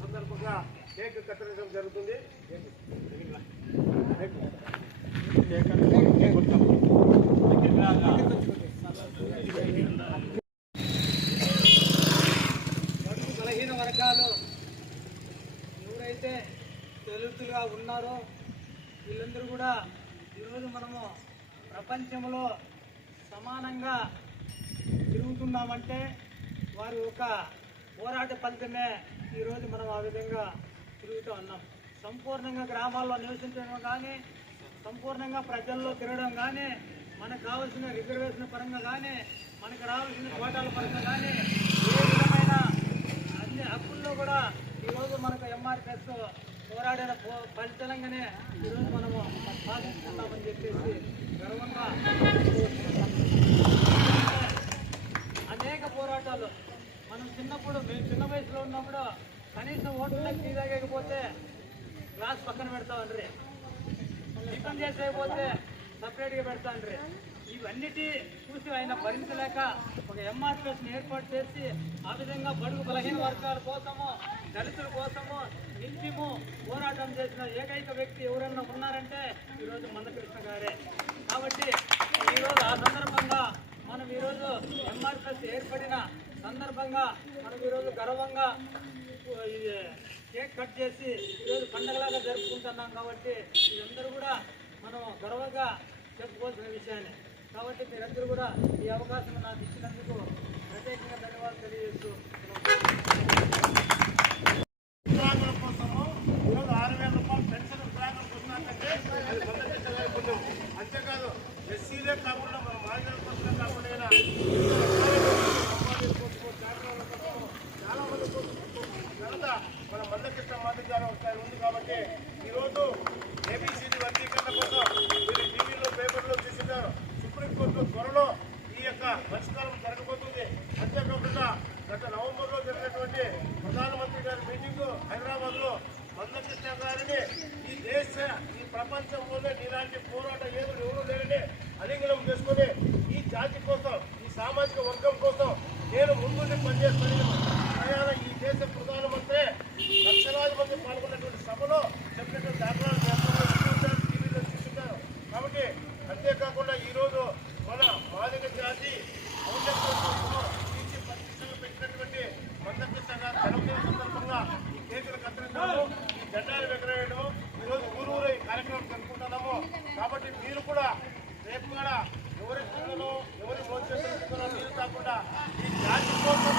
సందర్భంగా కేక్ కత్తిరించడం జరుగుతుంది. బలహీన వర్గాలు ఎవరైతే దళితులుగా ఉన్నారో వీళ్ళందరూ కూడా ఈరోజు మనము ప్రపంచంలో సమానంగా తిరుగుతున్నామంటే వారి ఒక పోరాట ఫలితమే ఈరోజు మనం ఆ విధంగా తిరుగుతూ ఉన్నాం. సంపూర్ణంగా గ్రామాల్లో నివసించడం కానీ సంపూర్ణంగా ప్రజల్లో తిరగడం కానీ మనకు కావాల్సిన రిజర్వేషన్ పరంగా కానీ మనకు రావాల్సిన కోటాల పరంగా కానీ ఏ విధమైన అన్ని హక్కుల్లో కూడా ఈరోజు మనకు ఎంఆర్పిఎస్ పోరాడిన పో- ఫలితంగానే ఈరోజు మనము సాధించుకుంటామని చెప్పేసి గర్వంగా మనం చిన్నప్పుడు మేము చిన్న వయసులో ఉన్నప్పుడు కనీసం ఓట్లకు టీ తాగకపోతే గ్లాస్ పక్కన పెడతామండ్రి టిఫిన్ చేసేయకపోతే సపరేట్గా పెడతాండ్రి ఇవన్నిటి చూసి ఆయన భరించలేక ఒక ఎంఆర్పిఎస్ ఏర్పాటు చేసి ఆ విధంగా బడుగు బలహీన వర్గాల కోసము దళితుల కోసము నిత్యము పోరాటం చేసిన ఏకైక వ్యక్తి ఎవరన్నా ఉన్నారంటే ఈరోజు మందకృష్ణ గారే. కాబట్టి ఈరోజు ఆ సందర్భంగా మనం ఈరోజు ఎంఆర్పిఎస్ ఏర్పడిన సందర్భంగా మనం ఈరోజు గర్వంగా ఇది కేక్ కట్ చేసి ఈరోజు పండగలాగా జరుపుకుంటున్నాం కాబట్టి మీరందరూ కూడా మనం గర్వంగా చెప్పుకోవాల్సిన విషయాన్ని కాబట్టి మీరందరూ కూడా ఈ అవకాశం నాకు ఇచ్చినందుకు ప్రత్యేకంగా ధన్యవాదాలు తెలియజేస్తూ వికలాంగుల కోసము ఈరోజు ఆరు వేల రూపాయలు పెన్షన్ వికలాంగులకు వస్తుందంటే అది మందకృష్ణ గారి అంతేకాదు ఎస్సీలే కాకుండా మన మాదిగల కోసమే కాకుండా మన మందకృష్ణ మాదిగ గారు ఒకసారి ఉంది కాబట్టి ఈరోజు ఏబిసిడి వర్గీకరణ కోసం మీరు టీవీలో పేపర్లో చూసింటారు సుప్రీంకోర్టులో త్వరలో ఈ యొక్క పరిష్కారం జరగబోతుంది. అంతేకాకుండా గత నవంబర్లో జరిగినటువంటి ప్రధానమంత్రి గారి మీటింగ్ హైదరాబాద్లో మందకృష్ణ గారిని ఈ దేశ ఈ ప్రపంచంలోనే ఇలాంటి పోరాటం ఏదులు ఎవరు లేదని అలింగనం చేసుకుని ఈ జాతి కోసం ఈ సామాజిక వర్గం కోసం నేను ముందుండి పనిచేస్తాను. ప్రయాణ ఈ దేశ ప్రధానమంత్రి లక్షలాది మంది పాల్గొన్నటువంటి సభలో చెప్పినటువంటి దాఖలాలు మీ టీవీలో చూస్తుంటారు కాబట్టి అంతేకాకుండా ఈరోజు మన మాదిక జాతి ఔన్నత్యం కోసము తీర్చి ప్రతిష్టలు పెట్టినటువంటి మందకృష్ణ గారి జన్మదిన సందర్భంగా ఈ కేకులు కత్తిరించడము ఈ జెండాలు ఎగరేయడము ఈరోజు ఊరూరు ఈ కార్యక్రమం జరుపుకుంటున్నాము. కాబట్టి మీరు కూడా రేపు కూడా ఎవరి పిల్లలు ఎవరి భవిష్యత్తులో మీరు కాకుండా ఈ జాతి కోసం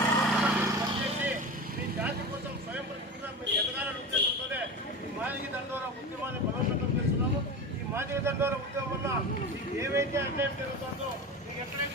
చేస్తున్నాము ఈ ఏవైతే అన్యాయం జరుగుతుందో మీకు ఎక్కడైతే